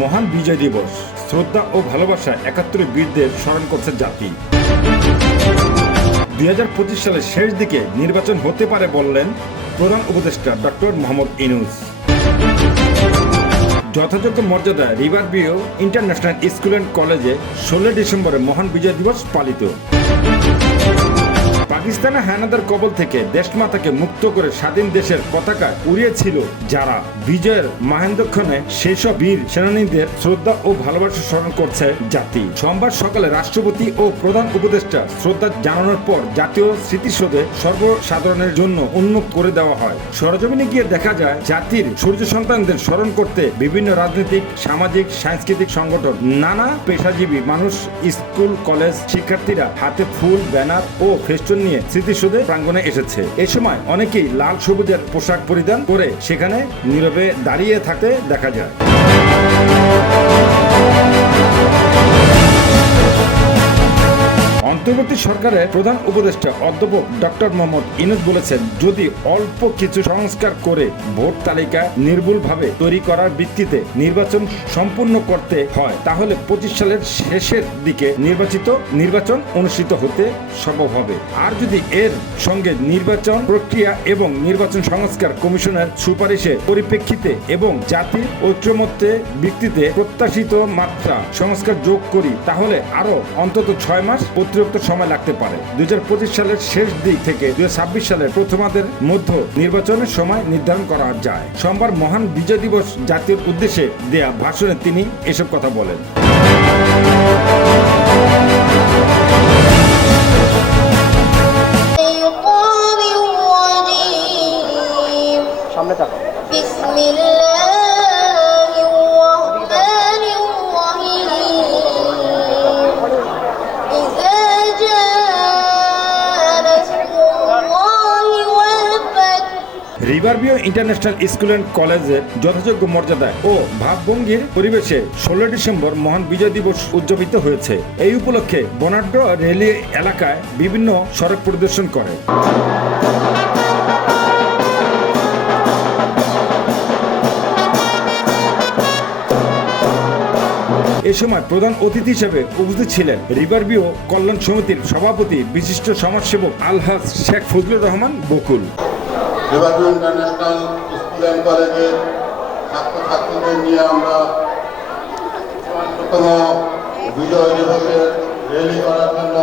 মহান বিজয় দিবস। শ্রদ্ধা ও ভালোবাসা একাত্তরের বীরদের স্মরণ করছে জাতি। দুই হাজার পঁচিশ সালের শেষ দিকে নির্বাচন হতে পারে বললেন প্রধান উপদেষ্টা ডক্টর মোহাম্মদ ইনুস যথাযোগ্য মর্যাদা river view international school and কলেজে ষোলো ডিসেম্বরে মহান বিজয় দিবস পালিত। পাকিস্তানের হানাদার কবল থেকে দেশমাতাকে মুক্ত করে স্বাধীন দেশের পতাকা উড়িয়েছিল যারা। বিজয়ের মাহেন্দ্রক্ষণে সেসব বীর সেনানীদের শ্রদ্ধা ও ভালোবাসা স্মরণ করছে জাতি। সোমবার সকালে রাষ্ট্রপতি ও প্রধান উপদেষ্টা শ্রদ্ধা জানানোর পর জাতীয় স্মৃতিসৌধে সর্বসাধারণের জন্য উন্মুক্ত করে দেওয়া হয়। সরজমিনে গিয়ে দেখা যায়, জাতির সূর্য সন্তানদের স্মরণ করতে বিভিন্ন রাজনৈতিক, সামাজিক, সাংস্কৃতিক সংগঠন, নানা পেশাজীবী মানুষ, স্কুল, কলেজ শিক্ষার্থীরা হাতে ফুল, ব্যানার ও ফেস্টুন নিয়ে স্মৃতিসৌধে প্রাঙ্গনে এসেছে। এ সময় অনেকেই লাল সবুজের পোশাক পরিধান করে সেখানে নীরবে দাঁড়িয়ে থাকতে দেখা যায়। অন্তর্বর্তী সরকারের প্রধান উপদেষ্টা অধ্যাপক ডক্টর মোহাম্মদ ইনুস বলেছেন, যদি অল্প কিছু সংস্কার করে ভোট তালিকা নির্ভুলভাবে তৈরি করার ভিত্তিতে নির্বাচন সম্পূর্ণ করতে হয়, তাহলে পঁচিশ সালের শেষের দিকে নির্বাচিত নির্বাচন অনুষ্ঠিত হতে সম্ভব হবে। আর যদি এর সঙ্গে নির্বাচন প্রক্রিয়া এবং নির্বাচন সংস্কার কমিশনের সুপারিশের পরিপ্রেক্ষিতে এবং জাতির ঐক্যমত্যে ভিত্তিতে প্রত্যাশিত মাত্রা সংস্কার যোগ করি, তাহলে আরও অন্তত ছয় মাস অতিরিক্ত বছর সময় লাগতে পারে। দুই হাজার পঁচিশ সালের শেষ দিক থেকে দুই সালের প্রথমাদের মধ্য নির্বাচনের সময় নির্ধারণ করা যায়। সোমবার মহান বিজয় দিবস জাতির উদ্দেশ্যে দেয়া ভাষণে তিনি এসব কথা বলেন। সামনে থাকো রিভারভিউ ইন্টারন্যাশনাল স্কুল অ্যান্ড কলেজে যথাযোগ্য মর্যাদায় ও ভাবভঙ্গির পরিবেশে ষোলো ডিসেম্বর মহান বিজয় দিবস উদযাপিত হয়েছে। এই উপলক্ষে বনাঢ্য রেলি এলাকায় বিভিন্ন সড়ক পরিদর্শন করে। এ সময় প্রধান অতিথি হিসেবে উপস্থিত ছিলেন রিভারভিউ কল্যাণ সমিতির সভাপতি বিশিষ্ট সমাজসেবক Alhaj Sheikh Fazlur Rahman Bokul. Riverview international school and কলেজের ছাত্রছাত্রীদের নিয়ে আমরা চুয়ান্নতম বিজয় দিবসের র্যালি করার জন্য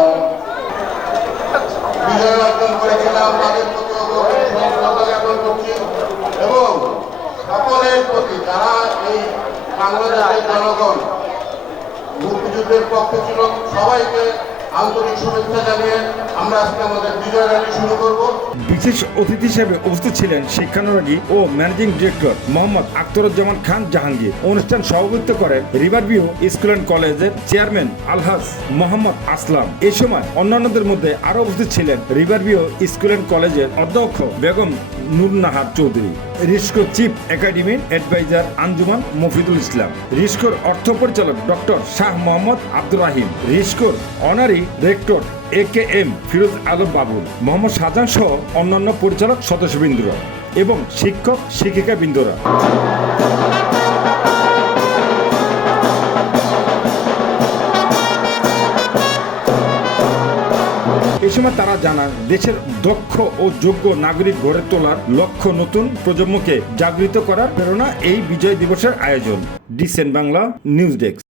বিজয় অর্জন করেছিলাম। তাদের প্রতি গভীর জ্ঞাপন করছি এবং সকলের প্রতি যারা এই বাংলাদেশের জনগণ মুক্তিযুদ্ধের পক্ষে ছিল, সবাইকে বিশেষ অতিথি হিসেবে উপস্থিত ছিলেন শিক্ষানুরাগী ও ম্যানেজিং ডিরেক্টর মোহাম্মদ আখতারুজ্জামান খান জাহাঙ্গীর। অনুষ্ঠান সভাপতিত্ব করেন রিভারভিউ স্কুল অ্যান্ড কলেজের চেয়ারম্যান আলহাজ মোহাম্মদ আসলাম। এ সময় অন্যান্যদের মধ্যে আরও উপস্থিত ছিলেন রিভারভিউ স্কুল অ্যান্ড কলেজের অধ্যক্ষ বেগম নুর নাহার চৌধুরী। রিস্কো চিফ একাডেমির অ্যাডভাইজার আঞ্জুমান মফিদুল ইসলাম। রিস্কোর অর্থ পরিচালক doctor Shah Mohammad Abdur Rahim. রিস্কোর honorary director A K M, Firoz Alam Babul, Mohammad Shahjahan সহ অন্যান্য পরিচালক সদস্যবৃন্দরা এবং শিক্ষক, শিক্ষিকা বৃন্দরা। এ সময় তারা জানান দেশের দক্ষ ও যোগ্য নাগরিক গড়ে তোলার লক্ষ্য নতুন প্রজন্মকে জাগৃত করার প্রেরণা এই বিজয় দিবসের আয়োজন। ডিসেন বাংলা, নিউজ ডেস্ক।